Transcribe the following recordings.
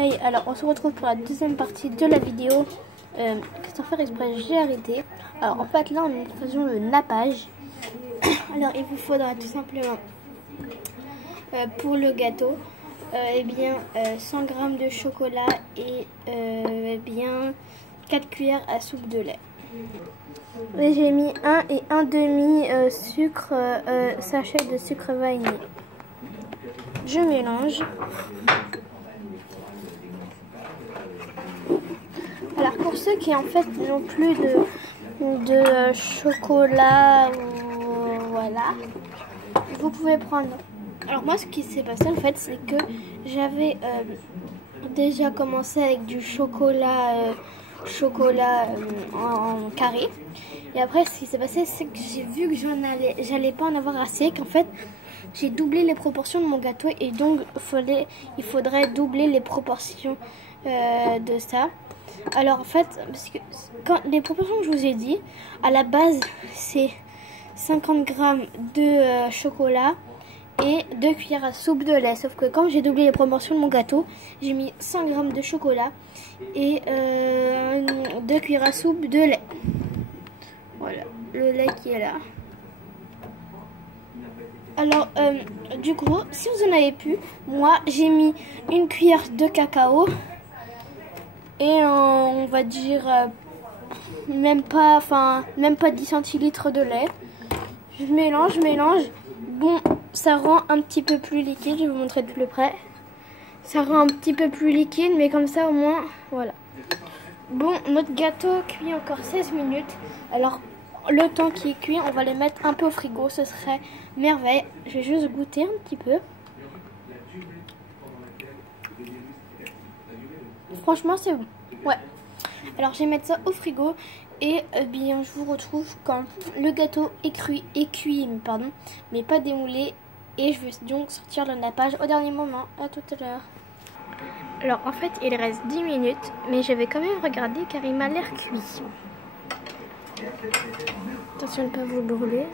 Hey, alors on se retrouve pour la deuxième partie de la vidéo. Sans faire exprès, j'ai arrêté. Alors en fait là nous faisons le nappage. Alors il vous faudra tout simplement pour le gâteau 100 g de chocolat et 4 cuillères à soupe de lait. Et j'ai mis 1 et 1/2 sucre sachet de sucre vanillé. Je mélange. Alors pour ceux qui en fait n'ont plus de chocolat, voilà, vous pouvez prendre. Alors moi ce qui s'est passé en fait c'est que j'avais déjà commencé avec du chocolat en carré. Et après ce qui s'est passé c'est que j'ai vu que j'allais pas en avoir assez, qu'en fait j'ai doublé les proportions de mon gâteau et donc il faudrait doubler les proportions de ça. Alors en fait, parce que les proportions que je vous ai dit, à la base c'est 50 g de chocolat et 2 cuillères à soupe de lait. Sauf que quand j'ai doublé les proportions de mon gâteau, j'ai mis 100 g de chocolat et 2 cuillères à soupe de lait. Voilà, le lait qui est là. Alors, du coup, si vous en avez plus, moi j'ai mis 1 cuillère de cacao et on va dire même pas 10 centilitres de lait. Je mélange. Bon, ça rend un petit peu plus liquide, je vais vous montrer de plus près. Ça rend un petit peu plus liquide, mais comme ça au moins, voilà. Bon, notre gâteau cuit encore 16 minutes. Alors, le temps qu'il cuit, on va les mettre un peu au frigo, ce serait merveille. Je vais juste goûter un petit peu. Franchement, c'est bon. Ouais. Alors, je vais mettre ça au frigo et je vous retrouve quand le gâteau est cuit, mais pas démoulé. Et je vais donc sortir le nappage au dernier moment. À tout à l'heure. Alors, en fait, il reste 10 minutes, mais je vais quand même regarder car il m'a l'air cuit. Attention de ne pas vous brûler.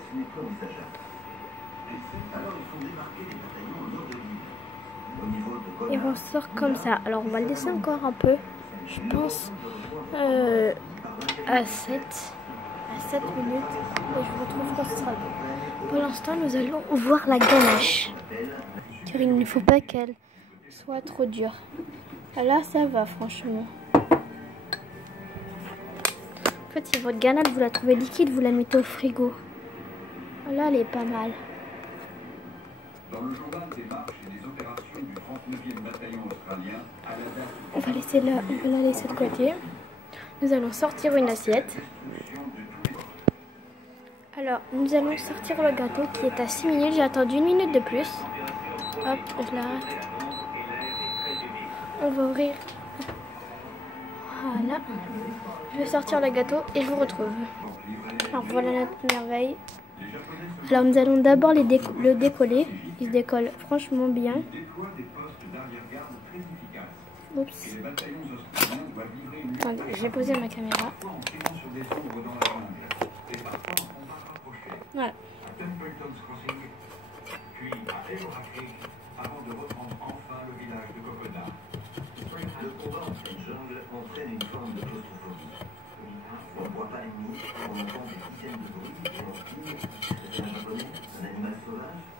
Il ressort comme ça. Alors on va le laisser encore un peu. Je pense à 7 minutes. Et je vous retrouve quand ce sera bon. Pour l'instant nous allons voir la ganache. Car il ne faut pas qu'elle soit trop dure. Là ça va franchement. En fait, si votre ganache vous la trouvez liquide, vous la mettez au frigo. Là, elle est pas mal. On va la laisser de côté. Nous allons sortir une assiette. Alors, nous allons sortir le gâteau qui est à 6 minutes. J'ai attendu 1 minute de plus. Hop, je l'arrête. On va ouvrir. Voilà. Je vais sortir le gâteau et je vous retrouve. Alors voilà notre merveille. Alors nous allons d'abord le décoller. Il se décolle franchement bien. Oups. Attendez, j'ai posé ma caméra. Voilà.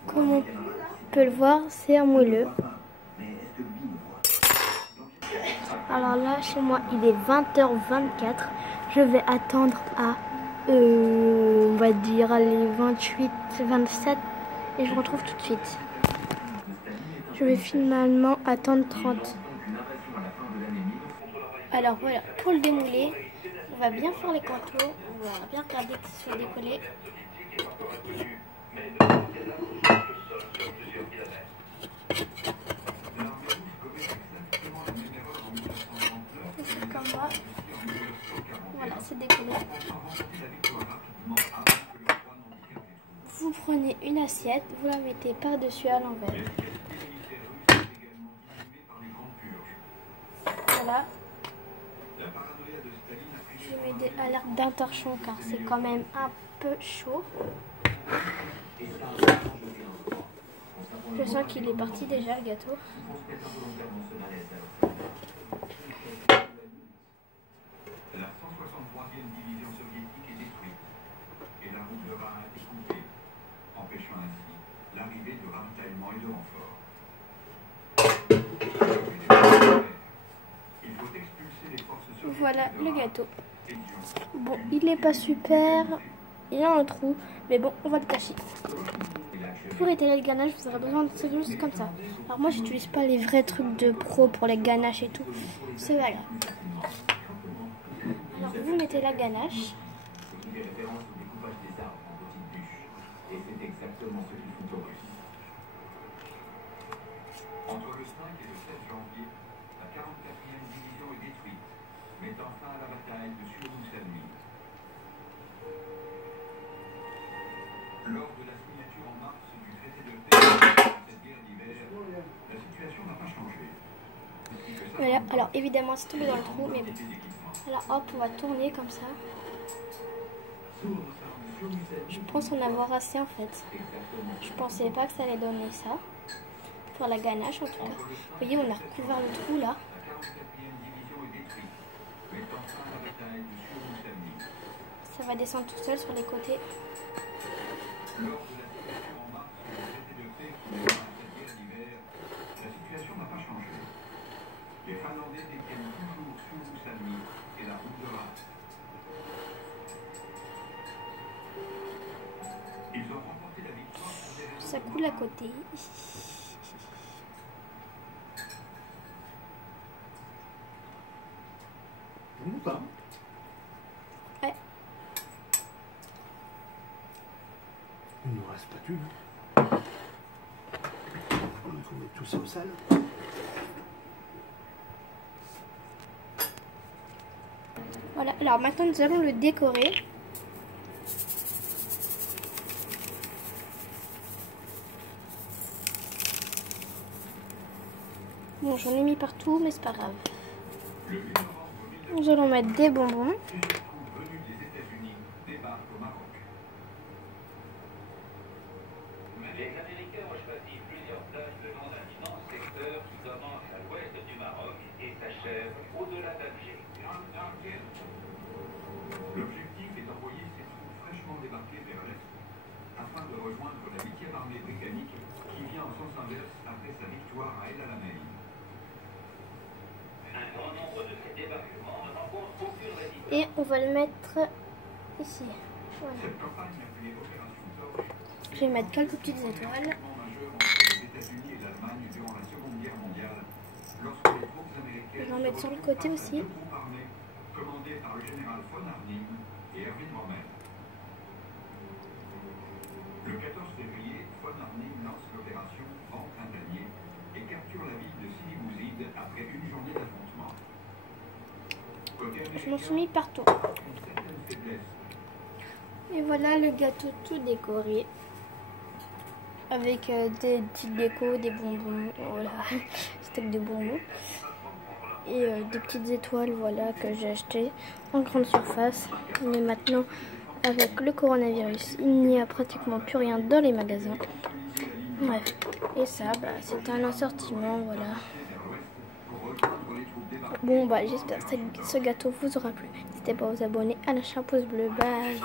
Comme on peut le voir, c'est un moelleux. Alors là, chez moi, il est 20h24. Je vais attendre à, on va dire, les 28, 27. Et je retrouve tout de suite. Je vais finalement attendre 30. Alors voilà, pour le démouler, on va bien faire les contours. On va bien regarder qu'il soit décollé. C'est comme moi. Voilà, c'est décollé. Vous prenez une assiette, vous la mettez par-dessus à l'envers. Voilà. Je vais m'aider à l'air d'un torchon car c'est quand même un peu chaud. Je sens qu'il est parti déjà le gâteau. voilà le gâteau. Bon, il est pas super. Il y a un trou. Mais bon, on va le cacher. Pour étaler le ganache, vous aurez besoin de juste comme ça. Alors moi, j'utilise pas les vrais trucs de pro pour les ganaches et tout. C'est voilà. Alors vous mettez la ganache. Entre le 5 et le 16 janvier, la 44e division est détruite, mettant fin à la bataille de Sur-Moussalmi. Lors de la signature en mars du traité de paix de cette guerre d'hiver, la situation n'a pas changé. Voilà, alors évidemment c'est tombé dans le trou, mais bon. Là hop, on va tourner comme ça. Je pense en avoir assez en fait. Je pensais pas que ça allait donner ça. Pour la ganache en tout cas. Vous voyez, on a recouvert le trou là. Ça va descendre tout seul sur les côtés. La situation n'a pas changé. Les Finlandais détiennent toujours Sur-Moussalmi et la route de Reims. Ils ont remporté la victoire sur des raisons. Ça coule à côté. Ou pas. Ouais. Il ne nous reste pas d'une. On va mettre tout ça au sale. Voilà, alors maintenant nous allons le décorer. Bon, j'en ai mis partout, mais c'est pas grave. Nous allons mettre des bonbons. Les Américains ont choisi plusieurs plages le long d'un immense secteur qui commence à l'ouest du Maroc et s'achève au-delà d'Alger. L'objectif est d'envoyer ces troupes fraîchement débarquées vers l'est afin de rejoindre la 8e armée britannique qui vient en sens inverse après sa victoire à El Alamein. Un grand nombre de ces débarquements ne rencontrent aucune résistance. Et on va le mettre ici. Voilà. Cette campagne appelée Opération Torche. Je vais mettre quelques petites étoiles. Je vais en mettre sur le côté aussi. Commandé par le général von Arnim et Erwin Rommel. Le 14 février, von Arnim lance l'opération Vent Printanier et capture la ville de Sidi Bouzid après une journée d'affrontement. Je m'en suis mis partout. Et voilà le gâteau tout décoré. Avec des petites décos, des bonbons, voilà, steak de bonbons. Et des petites étoiles, voilà, que j'ai acheté en grande surface. Mais maintenant, avec le coronavirus, il n'y a pratiquement plus rien dans les magasins. Bref, et ça, bah, c'était un assortiment, voilà. Bon, bah, j'espère que ce gâteau vous aura plu. N'hésitez pas à vous abonner, à lâcher un pouce bleu, bye.